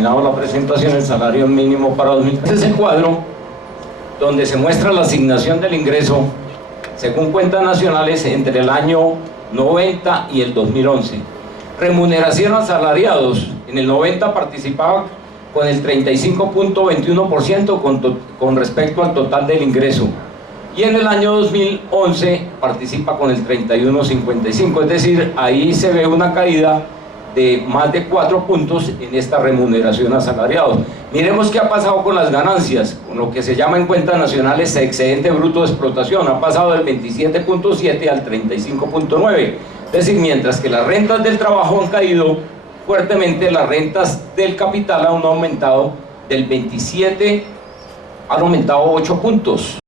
terminado la presentación, el salario mínimo para 2013. Este es el cuadro donde se muestra la asignación del ingreso según cuentas nacionales entre el año 90 y el 2011. Remuneración a asalariados, en el 90 participaba con el 35.21% con respecto al total del ingreso, y en el año 2011 participa con el 31.55%, es decir, ahí se ve una caída de más de 4 puntos en esta remuneración a asalariados. Miremos qué ha pasado con las ganancias, con lo que se llama en cuentas nacionales excedente bruto de explotación. Ha pasado del 27.7 al 35.9, es decir, mientras que las rentas del trabajo han caído fuertemente, las rentas del capital han aumentado del 27, han aumentado 8 puntos.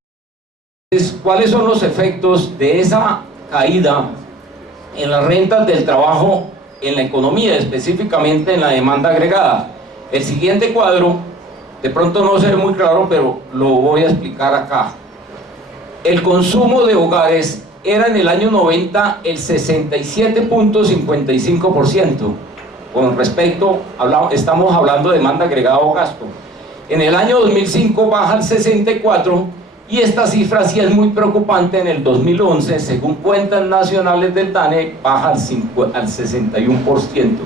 Entonces, ¿cuáles son los efectos de esa caída en las rentas del trabajo en la economía, específicamente en la demanda agregada? El siguiente cuadro, de pronto no se ve muy claro, pero lo voy a explicar acá. El consumo de hogares era en el año 90 el 67.55%, con respecto, estamos hablando de demanda agregada o gasto. En el año 2005 baja al 64%, y esta cifra sí es muy preocupante. En el 2011, según cuentas nacionales del DANE, baja al 61%.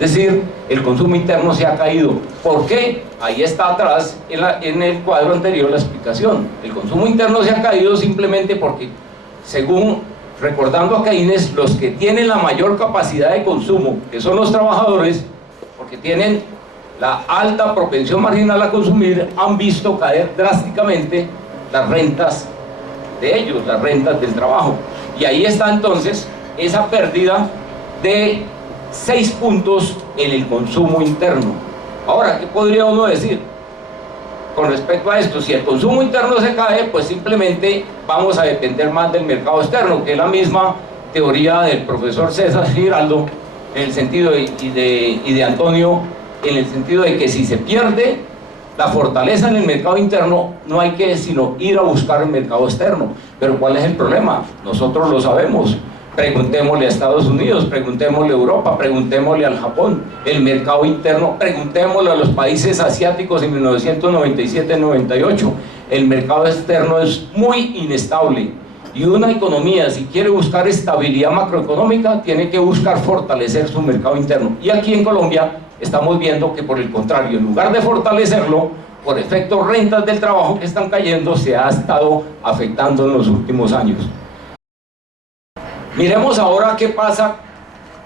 Es decir, el consumo interno se ha caído. ¿Por qué? Ahí está atrás, en el cuadro anterior, la explicación. El consumo interno se ha caído simplemente porque, según, recordando a Keynes, los que tienen la mayor capacidad de consumo, que son los trabajadores, porque tienen la alta propensión marginal a consumir, han visto caer drásticamente las rentas de ellos, las rentas del trabajo. Y ahí está entonces esa pérdida de 6 puntos en el consumo interno. Ahora, ¿qué podría uno decir con respecto a esto? Si el consumo interno se cae, pues simplemente vamos a depender más del mercado externo, que es la misma teoría del profesor César Giraldo, en el sentido y de Antonio, en el sentido de que si se pierde la fortaleza en el mercado interno, no hay que sino ir a buscar el mercado externo. Pero ¿cuál es el problema? Nosotros lo sabemos. Preguntémosle a Estados Unidos, preguntémosle a Europa, preguntémosle al Japón. El mercado interno, preguntémosle a los países asiáticos en 1997-98. El mercado externo es muy inestable. Y una economía, si quiere buscar estabilidad macroeconómica, tiene que buscar fortalecer su mercado interno. Y aquí en Colombia estamos viendo que, por el contrario, en lugar de fortalecerlo, por efectos rentas del trabajo que están cayendo, se ha estado afectando en los últimos años. Miremos ahora qué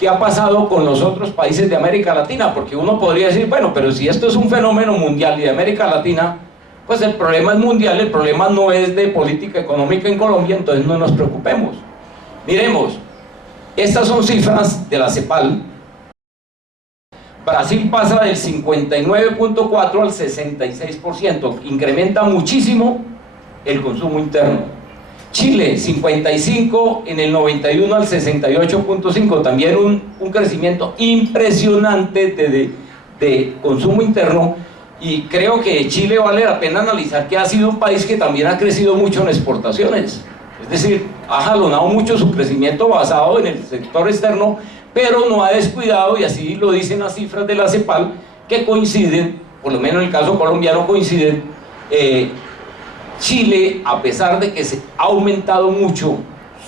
ha pasado con los otros países de América Latina, porque uno podría decir, bueno, pero si esto es un fenómeno mundial y de América Latina, pues el problema es mundial, el problema no es de política económica en Colombia, entonces no nos preocupemos. Miremos, estas son cifras de la CEPAL. Brasil pasa del 59.4 al 66%, incrementa muchísimo el consumo interno. Chile, 55 en el 91 al 68.5, también un crecimiento impresionante de consumo interno, y creo que Chile vale la pena analizar que ha sido un país que también ha crecido mucho en exportaciones, es decir, ha jalonado mucho su crecimiento basado en el sector externo, pero no ha descuidado, y así lo dicen las cifras de la CEPAL, que coinciden, por lo menos en el caso colombiano coinciden. Chile, a pesar de que se ha aumentado mucho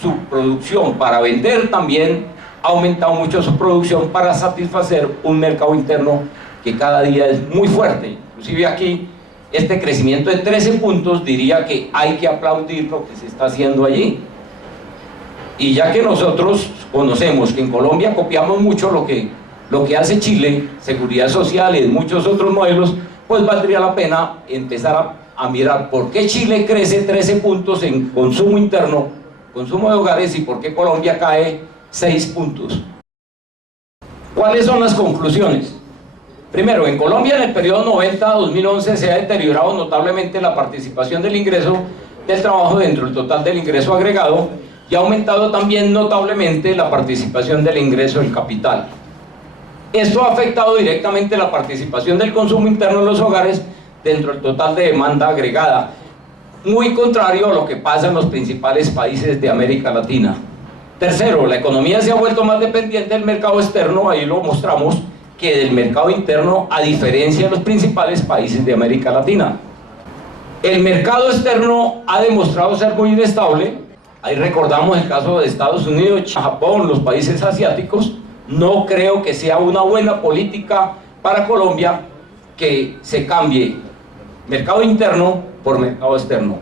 su producción para vender, también ha aumentado mucho su producción para satisfacer un mercado interno que cada día es muy fuerte. Inclusive aquí, este crecimiento de 13 puntos, diría que hay que aplaudir lo que se está haciendo allí. Y ya que nosotros conocemos que en Colombia copiamos mucho lo que hace Chile, seguridad social y muchos otros modelos, pues valdría la pena empezar a mirar por qué Chile crece 13 puntos en consumo interno, consumo de hogares, y por qué Colombia cae 6 puntos. ¿Cuáles son las conclusiones? Primero, en Colombia en el periodo 90-2011 se ha deteriorado notablemente la participación del ingreso del trabajo dentro del total del ingreso agregado, y ha aumentado también notablemente la participación del ingreso del capital. Esto ha afectado directamente la participación del consumo interno en los hogares dentro del total de demanda agregada, muy contrario a lo que pasa en los principales países de América Latina. Tercero, la economía se ha vuelto más dependiente del mercado externo, ahí lo mostramos, que del mercado interno, a diferencia de los principales países de América Latina. El mercado externo ha demostrado ser muy inestable. Ahí recordamos el caso de Estados Unidos, Japón, los países asiáticos. No creo que sea una buena política para Colombia que se cambie mercado interno por mercado externo.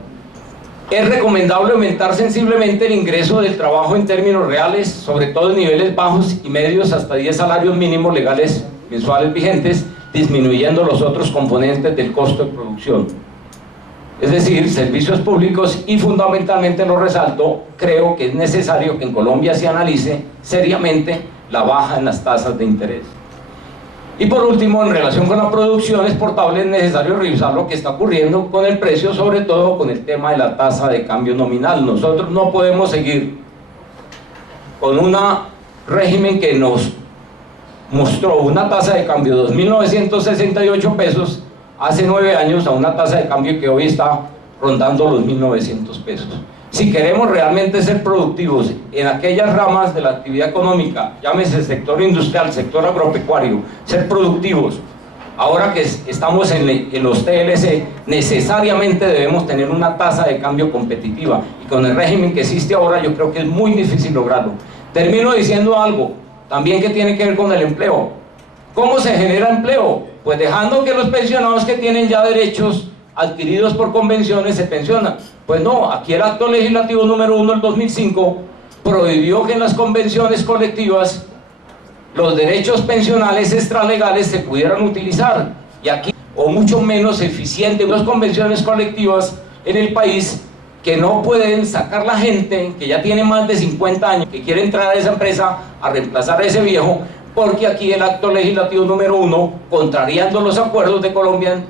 Es recomendable aumentar sensiblemente el ingreso del trabajo en términos reales, sobre todo en niveles bajos y medios hasta 10 salarios mínimos legales mensuales vigentes, disminuyendo los otros componentes del costo de producción. Es decir, servicios públicos, y fundamentalmente lo resalto, creo que es necesario que en Colombia se analice seriamente la baja en las tasas de interés. Y por último, en relación con la producción exportable, es necesario revisar lo que está ocurriendo con el precio, sobre todo con el tema de la tasa de cambio nominal. Nosotros no podemos seguir con un régimen que nos mostró una tasa de cambio de 2.968 pesos hace 9 años a una tasa de cambio que hoy está rondando los 1.900 pesos. Si queremos realmente ser productivos en aquellas ramas de la actividad económica, llámese sector industrial, sector agropecuario, ser productivos, ahora que estamos en los TLC, necesariamente debemos tener una tasa de cambio competitiva, y con el régimen que existe ahora yo creo que es muy difícil lograrlo. Termino diciendo algo también que tiene que ver con el empleo. ¿Cómo se genera empleo? Pues dejando que los pensionados que tienen ya derechos adquiridos por convenciones se pensionan. Pues no, aquí el acto legislativo número 1 del 2005 prohibió que en las convenciones colectivas los derechos pensionales extralegales se pudieran utilizar, y aquí, o mucho menos eficiente, unas convenciones colectivas en el país que no pueden sacar la gente que ya tiene más de 50 años, que quiere entrar a esa empresa a reemplazar a ese viejo, porque aquí el acto legislativo número 1, contrariando los acuerdos de Colombia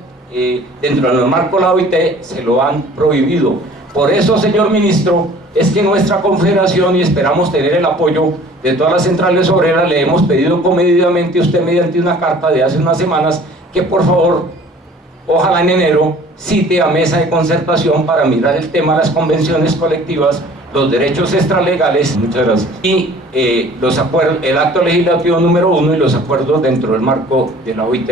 dentro del marco de la OIT, se lo han prohibido. Por eso, señor ministro, es que nuestra confederación, y esperamos tener el apoyo de todas las centrales obreras, le hemos pedido comedidamente a usted, mediante una carta de hace unas semanas, que por favor, ojalá en enero, cite a mesa de concertación para mirar el tema de las convenciones colectivas, los derechos extralegales, muchas gracias, y los acuerdos, el acto legislativo número 1 y los acuerdos dentro del marco de la OIT.